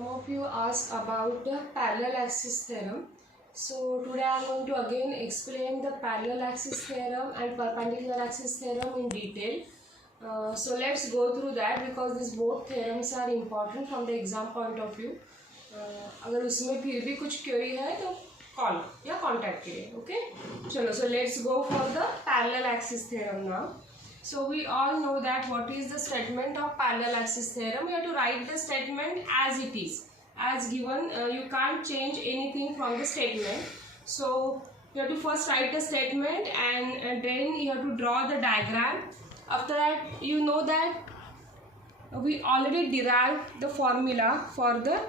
Some of you asked about the parallel axis theorem. So today I am going to again explain the parallel axis theorem and perpendicular axis theorem in detail. So let's go through that because these both theorems are important from the exam point of view. अगर उसमें फिर भी कुछ query है तो call या contact करिए. Okay चलो, so let's go for the parallel axis theorem now. So we all know that what is the statement of parallel axis theorem. We have to write the statement as it is, as given. You can't change anything from the statement. So you have to first write the statement and then you have to draw the diagram. After that, you know that we already derived the formula for the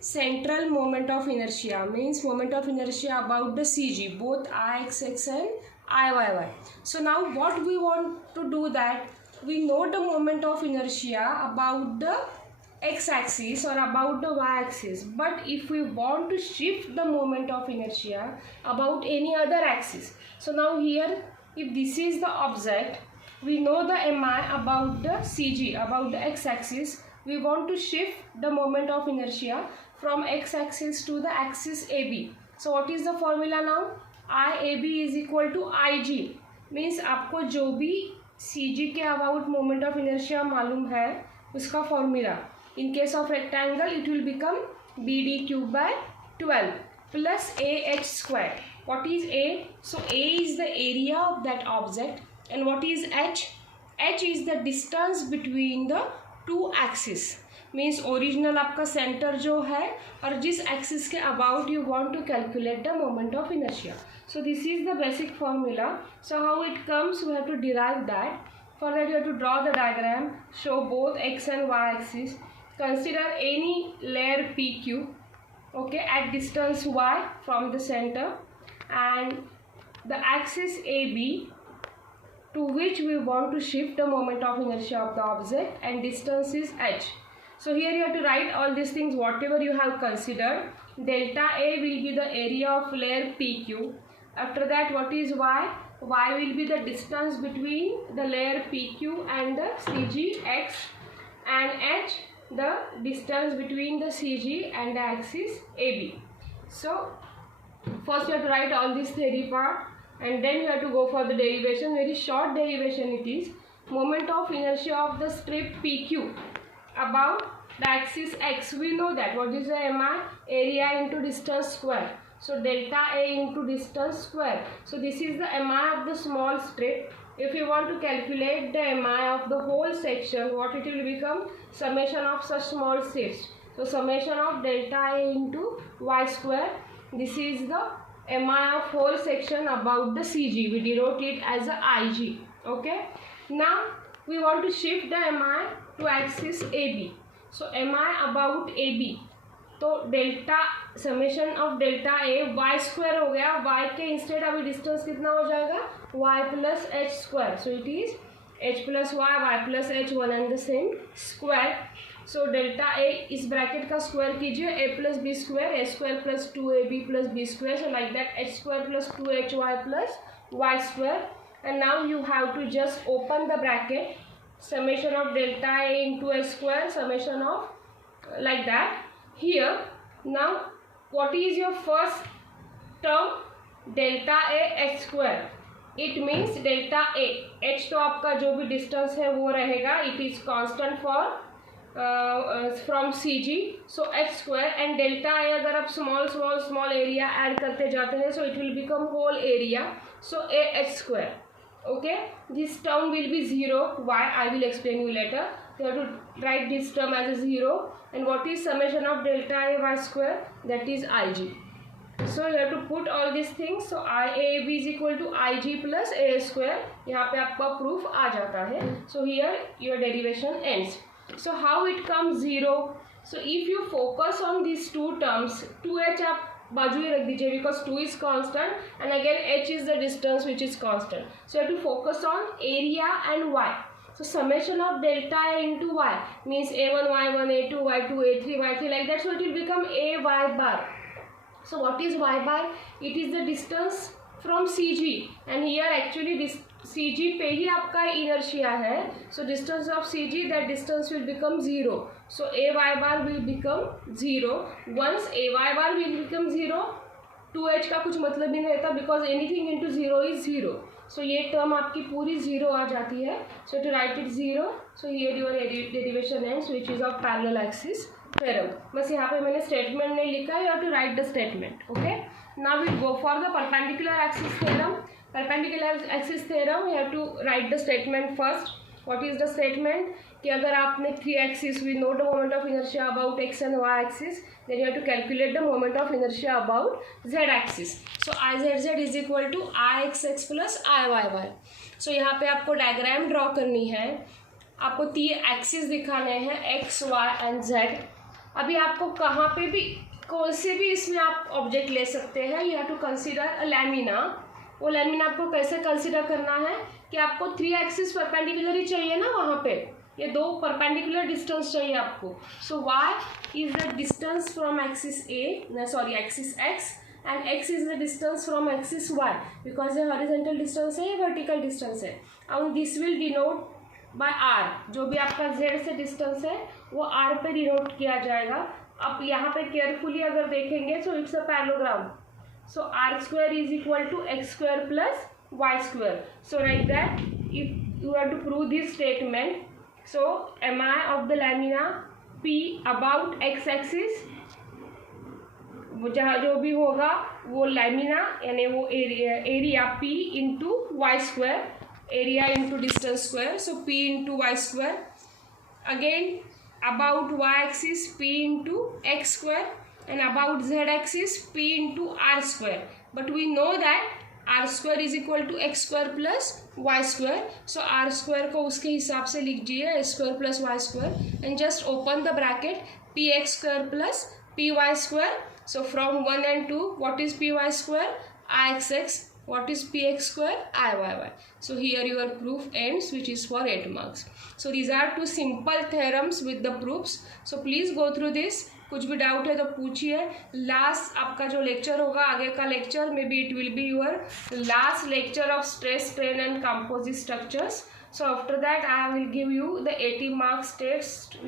central moment of inertia, means moment of inertia about the CG, both Ixx and Iyy. So now what we want to do, that we know the moment of inertia about the x-axis or about the y-axis, but if we want to shift the moment of inertia about any other axis, so now here if this is the object, we know the mi about the CG, about the x-axis. We want to shift the moment of inertia from x-axis to the axis AB. So what is the formula now? IAB is equal to IG. Means आपको जो भी CG के about moment of inertia मालूम है उसका formula. In case of rectangle it will become BD cube by 12 plus AH square. What is A? So A is the area of that object. And what is H? H is the distance between the two axes. Means original आपका centre जो है और जिस axis के about you want to calculate the moment of inertia. So this is the basic formula. So how it comes, we have to derive that. For that you have to draw the diagram, show both x and y axis, consider any layer PQ, okay, at distance y from the center, and the axis AB to which we want to shift the moment of inertia of the object, and distance is h. So here you have to write all these things whatever you have considered. Delta A will be the area of layer PQ. After that, what is y? Y will be the distance between the layer PQ and the CG x, and h the distance between the CG and the axis AB. So first you have to write all this theory part, and then you have to go for the derivation. Very short derivation it is. Moment of inertia of the strip PQ about the axis x, we know that what is the mi? Area into distance square. So delta A into distance square. So this is the mi of the small strip. If you want to calculate the mi of the whole section, what it will become? Summation of such small strips. So summation of delta A into y square. This is the mi of whole section about the CG. We denote it as a IG. Okay. Now we want to shift the mi to axis AB. So mi about AB, तो delta summation of delta A y square हो गया. y के instead अभी distance कितना हो जाएगा? y plus H square. So it is h plus y plus H, one and the same square. So delta A इस bracket का square कीजिए, a plus B square, a square plus 2ab plus B square. So like that h square plus 2hy plus y square. And now you have to just open the bracket. Summation of delta A into a square, summation of like that. Here now what is your first term? Delta A h square. It means delta A h तो आपका जो भी distance है वो रहेगा. It is constant for from CG. So h square and delta A अगर आप small small small area add करते जाते हैं, so it will become whole area. So A h square. Okay, this term will be 0. Why? I will explain you later. You have to write this term as a 0. And what is summation of delta A y square? That is IG. So you have to put all these things. So IAB is equal to IG plus A square. यहाँ पे आपका proof आ जाता है. So here your derivation ends. So how it comes 0? So if you focus on these two terms, 2h आप बाजू ही रख दीजिए because 2 is constant and again h is the distance which is constant. So you have to focus on area and y. So summation of delta A into y means a1 y1 a2 y2 a3 y3 like that. So it will become a y bar. So what is y bar? It is the distance from CG, and here actually this CG पे ही आपका inertia है. So distance of CG, that distance will become 0. So a y bar will become 0. Once a y bar will become 0, 2h का कुछ मतलब ही नहीं रहता, because anything into 0 is 0. So ये term आपकी पूरी 0 आ जाती है. So to write it 0, so here your derivation ends, which is of parallel axis theorem. बस यहाँ पे मैंने statement नहीं लिखा है, you have to write the statement. Okay. Now we go for the perpendicular axis theorem. Perpendicular axis theorem, you have to write the statement first. What is the statement? कि अगर आपने 3 axis, we know the moment of inertia about x and y axis, then you have to calculate the moment of inertia about z axis. So Izz is equal to Ixx plus Iyy. So यहाँ पे आपको diagram draw करनी है, आपको 3 axis दिखाने हैं x, y and z. अभी आपको कहाँ पे भी कौन से भी इसमें आप ऑब्जेक्ट ले सकते हैं. You have to consider a lamina. वो लैमिना आपको कैसे कंसीडर करना है कि आपको 3 एक्सिस परपेंडिकुलर ही चाहिए ना, वहाँ पे ये 2 परपेंडिकुलर डिस्टेंस चाहिए आपको. So y is the distance from axis axis x and x is the distance from axis y, because ये हॉरिजॉन्टल डिस्टेंस है, ये वर्टिकल डिस्टेंस है. And this will denote by r. जो भी आपका z से डिस्टेंस है वो r पे डिनोट किया जाएगा. आप यहाँ पे केयरफुली अगर देखेंगे, so it's a parallelogram. So r square is equal to x square plus y square. So like that, if you have to prove this statement, so mi of the lamina p about x axis, जहाँ जो भी होगा वो lamina यानी वो area p into y square, area into distance square. So p into y square. Again about y axis p into x square, and about z axis p into r square. But we know that r square is equal to x square plus y square. So r square को उसके हिसाब से लिख दीजिए, x square plus y square, and just open the bracket, px square plus py square. So from 1 and 2, what is py square? Ixx. What is px square? Iyy. So here your proof ends, which is for 8 marks. So these are 2 simple theorems with the proofs. So please go through this. कुछ भी doubt है तो पूछिए. Last आपका जो lecture होगा, आगे का lecture, may be it will be your last lecture of stress, strain and composite structures. So after that I will give you the 80 marks tests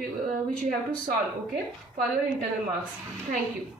which you have to solve, okay, for your internal marks. Thank you.